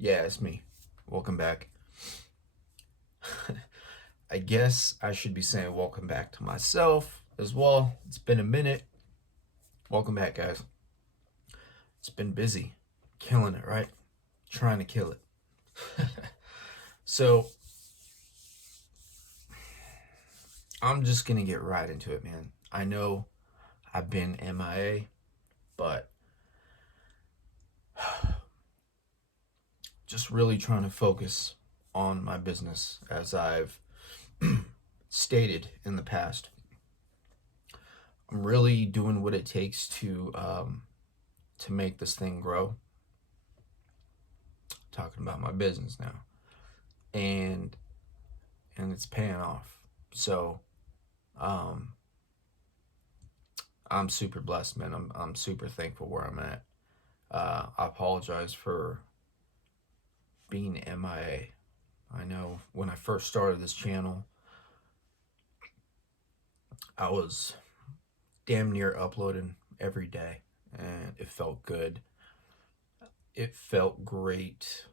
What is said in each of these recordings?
Yeah, it's me. Welcome back. I guess I should be saying welcome back to myself as well. It's been a minute. Welcome back, guys. It's been busy. Killing it, right? Trying to kill it. So, I'm just going to get right into it, man. I know I've been MIA, but just really trying to focus on my business as I've stated in the past. I'm really doing what it takes to make this thing grow. Talking about my business now, and it's paying off. So, um, I'm super blessed, man. I'm super thankful where I'm at. I apologize for being MIA. I know when I first started this channel, I was damn near uploading every day, and it felt good. It felt great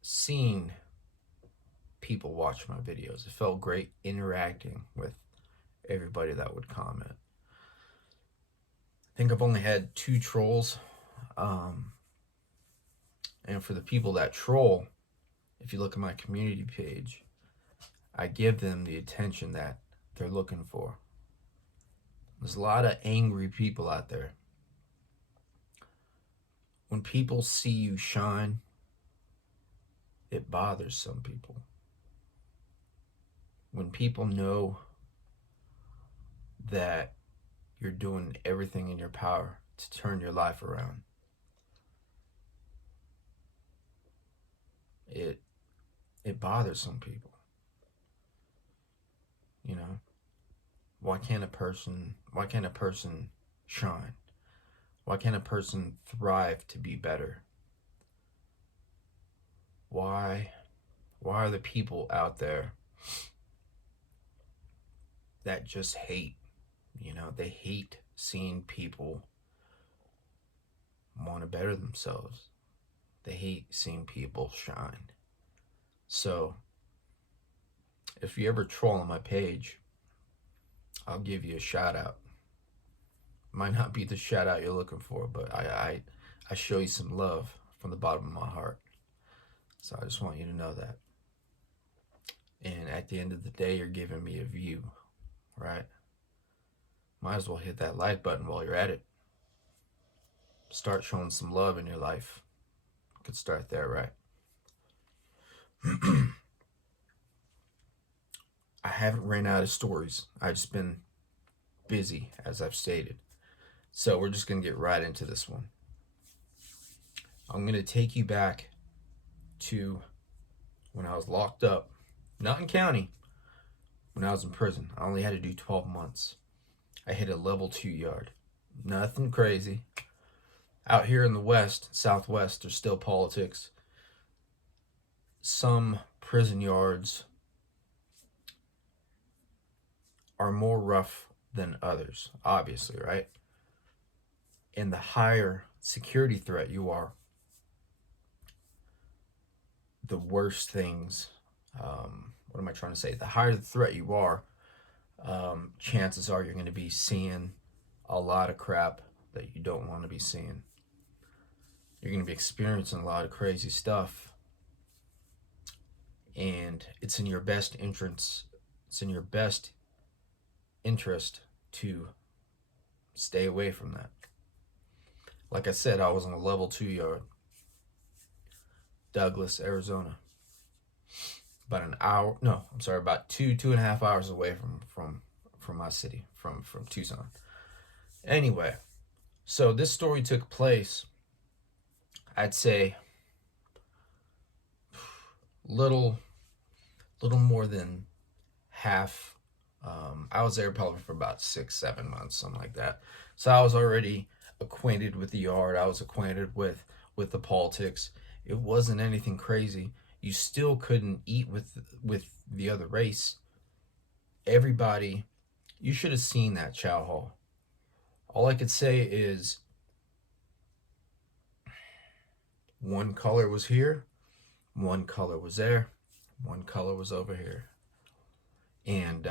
seeing people watch my videos. It felt great interacting with everybody that would comment. I think I've only had 2 trolls. Um, and for the people that troll, if you look at my community page, I give them the attention that they're looking for. There's a lot of angry people out there. When people see you shine, it bothers some people. When people know that you're doing everything in your power to turn your life around, it bothers some people. You know, why can't a person shine? Why can't a person thrive to be better? Why are the people out there that just hate? They hate seeing people want to better themselves. They hate seeing people shine. So, if you ever troll on my page, I'll give you a shout out. Might not be the shout out you're looking for, but I show you some love from the bottom of my heart. So I just want you to know that. And at the end of the day, you're giving me a view, right? Might as well hit that like button while you're at it. Start showing some love in your life. Could start there, right? I haven't ran out of stories. I've just been busy, as I've stated. So we're just going to get right into this one. I'm going to take you back to when I was locked up, not in county, when I was in prison. I only had to do 12 months. I hit a level 2 yard. Nothing crazy. Out here in the West, Southwest, there's still politics. Some prison yards are more rough than others, obviously, right? And the higher security threat you are, the worse things, what am I trying to say? The higher the threat you are, chances are you're going to be seeing a lot of crap that you don't want to be seeing. You're going to be experiencing a lot of crazy stuff. And it's in your best interest to stay away from that. Like I said, I was on a level 2 yard, Douglas, Arizona. About 2.5 hours away from my city, from Tucson. Anyway, so this story took place, I'd say, little more than half. I was there probably for about 6-7 months, something like that. So I was already acquainted with the yard. I was acquainted with the politics. It wasn't anything crazy. You still couldn't eat with the other race. Everybody, you should have seen that chow hall. All I could say is One color was here, one color was there, one color was over here. And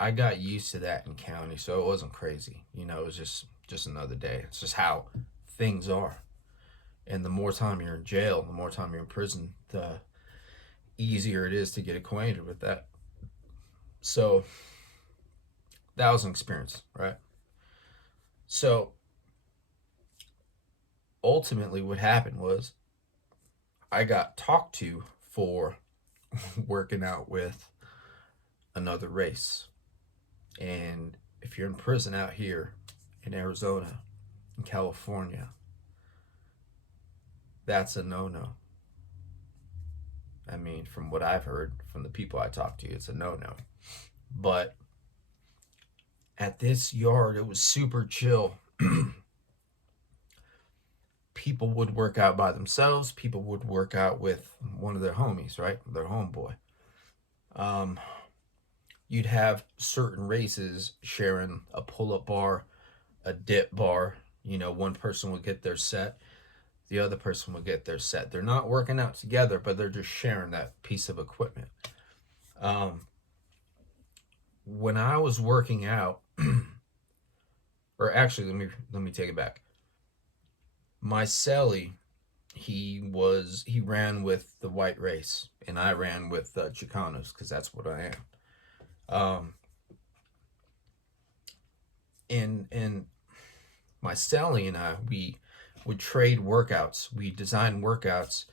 I got used to that in county, so it wasn't crazy. It was just another day. It's just how things are. And the more time you're in jail, the more time you're in prison, the easier it is to get acquainted with that. So that was an experience, right? So ultimately, what happened was I got talked to for working out with another race. And if you're in prison out here in Arizona, in California, that's a no-no. I mean, from what I've heard from the people I talked to, it's a no-no. But at this yard, it was super chill. People would work out by themselves. People would work out with one of their homies, right? Their homeboy. You'd have certain races sharing a pull-up bar, a dip bar. One person would get their set, the other person would get their set. They're not working out together, but they're just sharing that piece of equipment. When I was working out, or actually, let me take it back. Miceli, he ran with the white race, and I ran with Chicanos because that's what I am. And Miceli and I, we would trade workouts. We design workouts,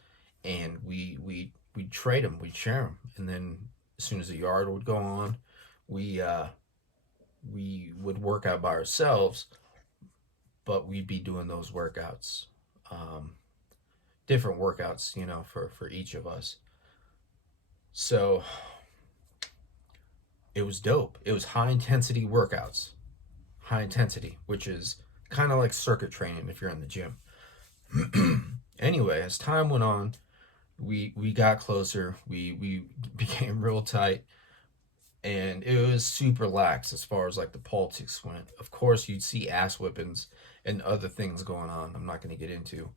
and we trade them. We share them, and then as soon as the yard would go on, we would work out by ourselves, but we'd be doing those workouts, different workouts, for each of us. So it was dope. It was high intensity workouts, which is kind of like circuit training if you're in the gym. Anyway, as time went on, we got closer. We became real tight, and it was super lax as far as like the politics went. Of course, you'd see ass whippings and other things going on. I'm not going to get into.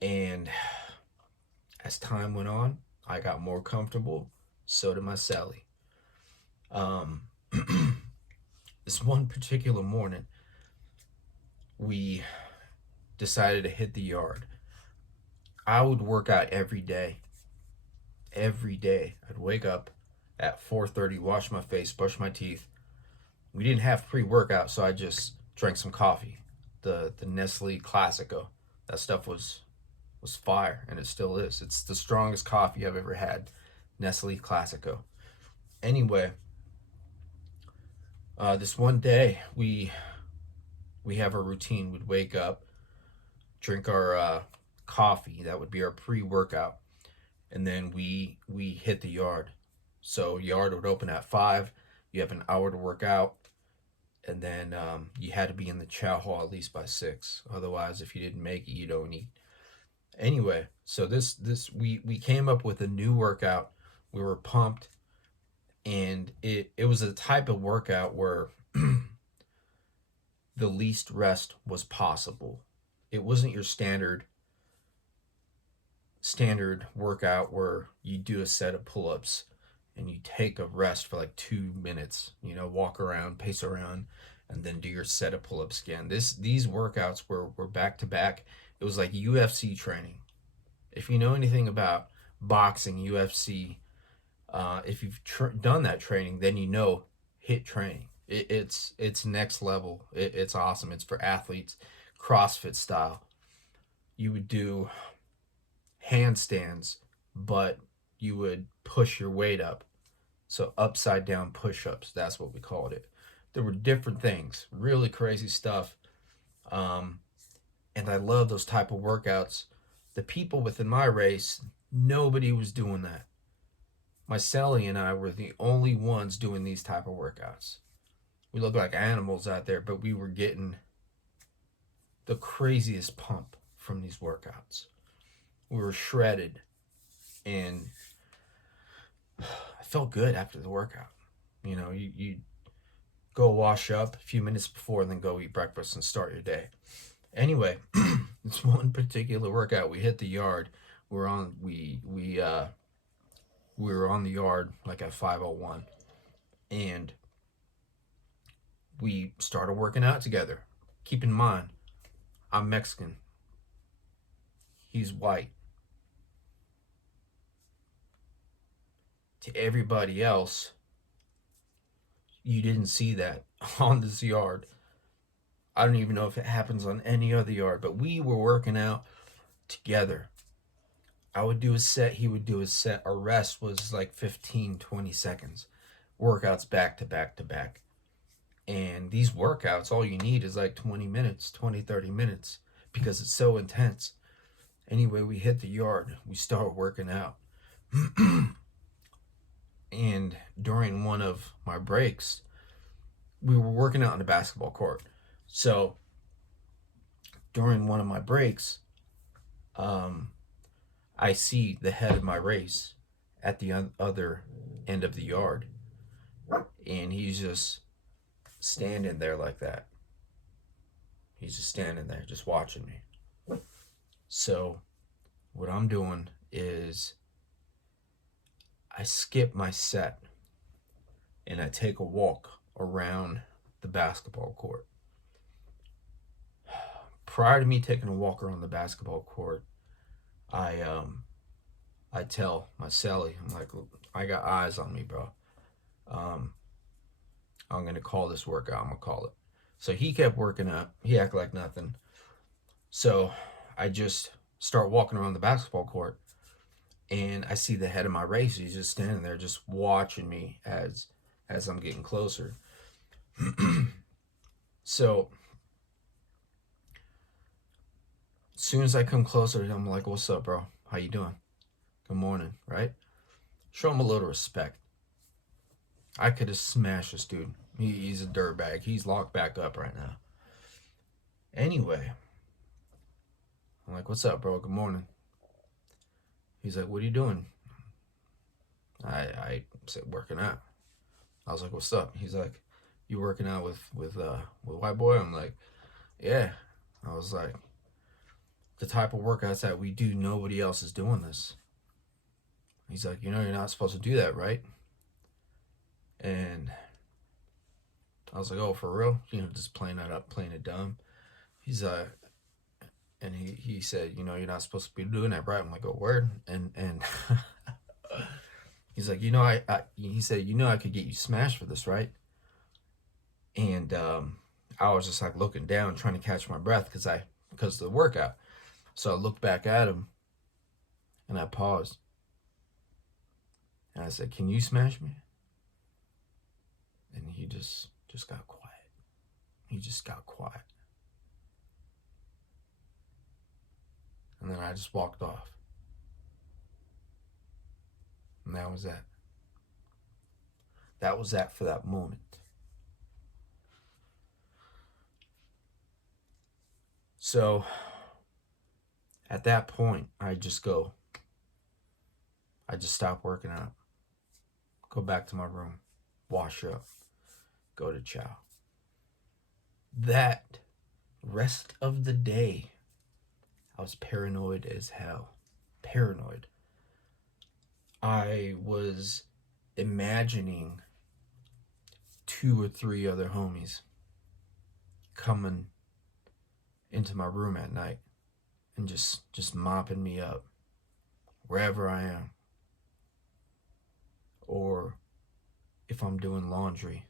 And as time went on, I got more comfortable. So did Miceli. This one particular morning, we decided to hit the yard. I would work out every day. Every day, I'd wake up at 4:30, wash my face, brush my teeth. We didn't have pre-workout, so I just drank some coffee, the Nestle Classico. That stuff was fire, and it still is. It's the strongest coffee I've ever had, Nestle Classico. Anyway, this one day we have a routine. We'd wake up, drink our coffee. That would be our pre-workout, and then we hit the yard. So yard would open at 5. You have an hour to work out, and then you had to be in the chow hall at least by 6. Otherwise, if you didn't make it, you don't eat. Anyway, so we came up with a new workout. We were pumped, and it was a type of workout where the least rest was possible. It wasn't your standard workout where you do a set of pull-ups and you take a rest for like 2 minutes, walk around, pace around, and then do your set of pull-ups again. These workouts were back to back. It was like UFC training. If you know anything about boxing, UFC, if you've done that training, then HIIT training. It's next level. It's awesome. It's for athletes, CrossFit style. You would do handstands, but you would push your weight up. So upside down push-ups, that's what we called it. There were different things, really crazy stuff. And I love those type of workouts. The people within my race, nobody was doing that. Miceli and I were the only ones doing these type of workouts. We looked like animals out there, but we were getting the craziest pump from these workouts. We were shredded, and I felt good after the workout. You go wash up a few minutes before and then go eat breakfast and start your day. Anyway, this one particular workout, we hit the yard. We were on the yard like at 5:01, and we started working out together. Keep in mind, I'm Mexican. He's white. To everybody else, you didn't see that on this yard. I don't even know if it happens on any other yard, but we were working out together. I would do a set, he would do a set. Our rest was like 15, 20 seconds. Workouts back to back to back. And these workouts, all you need is like 20 minutes, 20, 30 minutes because it's so intense. Anyway, we hit the yard. We start working out. And during one of my breaks, we were working out on the basketball court. So during one of my breaks, I see the head of my race at the other end of the yard. And he's just standing there like that. He's just standing there, just watching me. So what I'm doing is I skip my set and I take a walk around the basketball court. Prior to me taking a walk around the basketball court, I tell Miceli, I'm like, I got eyes on me, bro. I'm gonna call this workout. I'm gonna call it. So he kept working up. He acted like nothing. So I just start walking around the basketball court, and I see the head of my race. He's just standing there, just watching me as I'm getting closer. So as soon as I come closer, I'm like, "What's up, bro? How you doing? Good morning." Right? Show him a little respect. I could have smashed this dude. He's a dirtbag. He's locked back up right now. Anyway, I'm like, "What's up, bro? Good morning." He's like, "What are you doing?" I said, "Working out." I was like, "What's up?" He's like, "You working out with white boy?" I'm like, "Yeah." I was like, "The type of workouts that we do, nobody else is doing this." He's like, "You know, you're not supposed to do that, right?" And I was like, "Oh, for real?" Just playing it up, playing it dumb. He's and he said, "You know, you're not supposed to be doing that, right?" I'm like, "Oh, word." And he's like, he said, I could get you smashed for this, right?" And I was just like looking down, trying to catch my breath because of the workout. So I looked back at him, and I paused, and I said, "Can you smash me?" And he just got quiet. He just got quiet. And then I just walked off. And that was that. That was that for that moment. So at that point, I just stop working out, go back to my room, wash up, go to chow. That rest of the day, I was paranoid as hell. Paranoid. I was imagining 2 or 3 other homies coming into my room at night and just mopping me up wherever I am. Or if I'm doing laundry.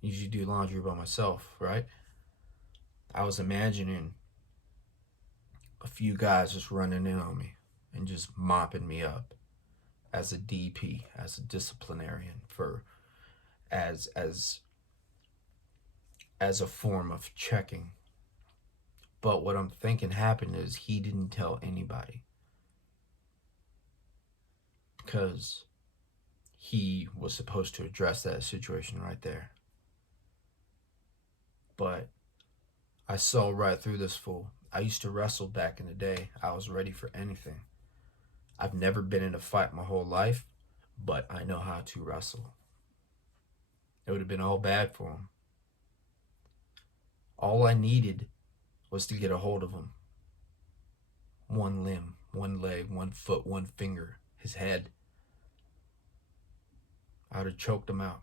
Usually do laundry by myself, right? I was imagining a few guys just running in on me and just mopping me up as a DP, as a disciplinarian, as a form of checking. But what I'm thinking happened is he didn't tell anybody because he was supposed to address that situation right there. But I saw right through this fool. I used to wrestle back in the day. I was ready for anything. I've never been in a fight my whole life, but I know how to wrestle. It would have been all bad for him. All I needed was to get a hold of him. One limb, one leg, one foot, one finger, his head. I would have choked him out.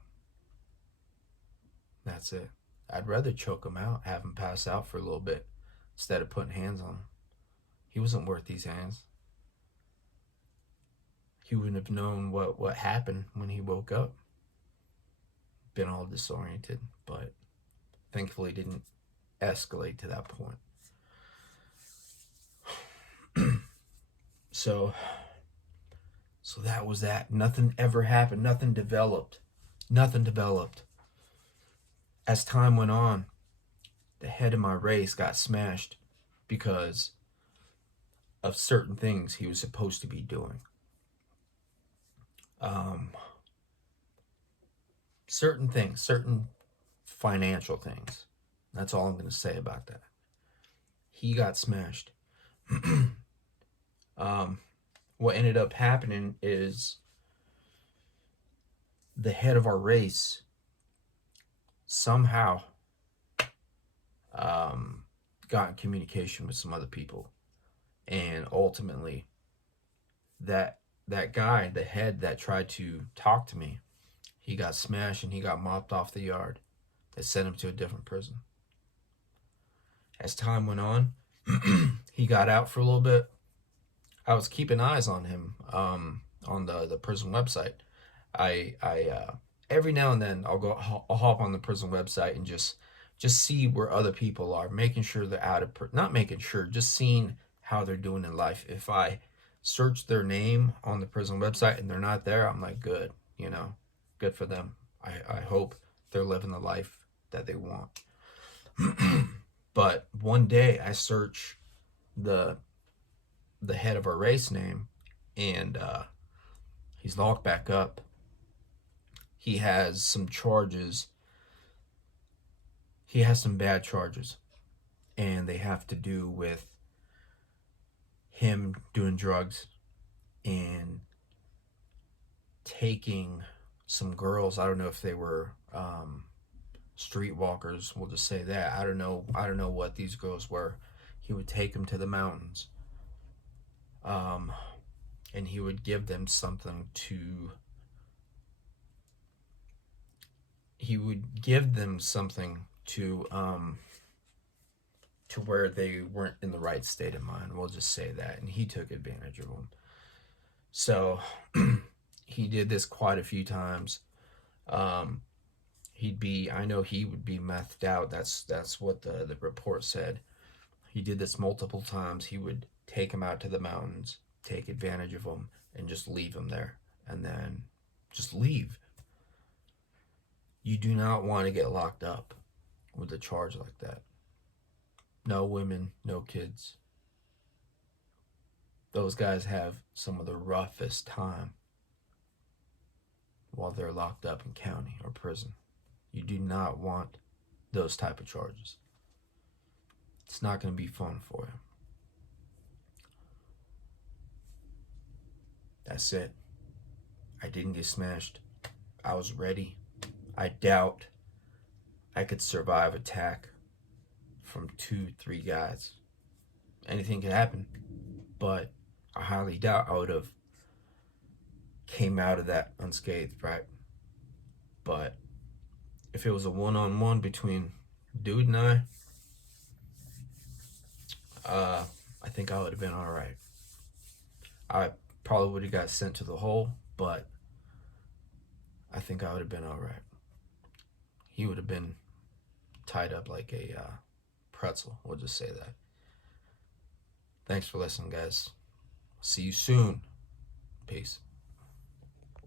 That's it. I'd rather choke him out, have him pass out for a little bit, instead of putting hands on him. He wasn't worth these hands. He wouldn't have known what happened when he woke up. Been all disoriented, but thankfully didn't escalate to that point. So that was that. Nothing ever happened. Nothing developed. As time went on, the head of my race got smashed because of certain things he was supposed to be doing. Certain things, certain financial things. That's all I'm going to say about that. He got smashed. What ended up happening is the head of our race somehow got in communication with some other people, and ultimately that guy, the head that tried to talk to me, he got smashed and he got mopped off the yard. They sent him to a different prison. As time went on, he got out for a little bit. I was keeping eyes on him on the prison website. I every now and then I'll hop on the prison website and just see where other people are, making sure they're out of not making sure, just seeing how they're doing in life. If I search their name on the prison website and they're not there, I'm like, good, good for them. I hope they're living the life that they want. But one day I search the head of our race name, and he's locked back up. He has some charges. He has some bad charges, and they have to do with him doing drugs and taking some girls. I don't know if they were streetwalkers. We'll just say that. I don't know what these girls were. He would take them to the mountains, and he would give them something to. He would give them something to where they weren't in the right state of mind. We'll just say that, and he took advantage of them. So he did this quite a few times. I know he would be methed out. That's what the report said. He did this multiple times. He would take him out to the mountains, take advantage of them, and just leave him there, and then just leave. You do not want to get locked up with a charge like that. No women, no kids. Those guys have some of the roughest time while they're locked up in county or prison. You do not want those type of charges. It's not going to be fun for you. That's it. I didn't get smashed. I was ready. I doubt I could survive attack from 2-3 guys. Anything could happen, but I highly doubt I would have came out of that unscathed, right? But if it was a one-on-one between dude and I think I would have been all right. I probably would have got sent to the hole, but I think I would have been all right. He would have been tied up like a pretzel. We'll just say that. Thanks for listening, guys. See you soon. Peace.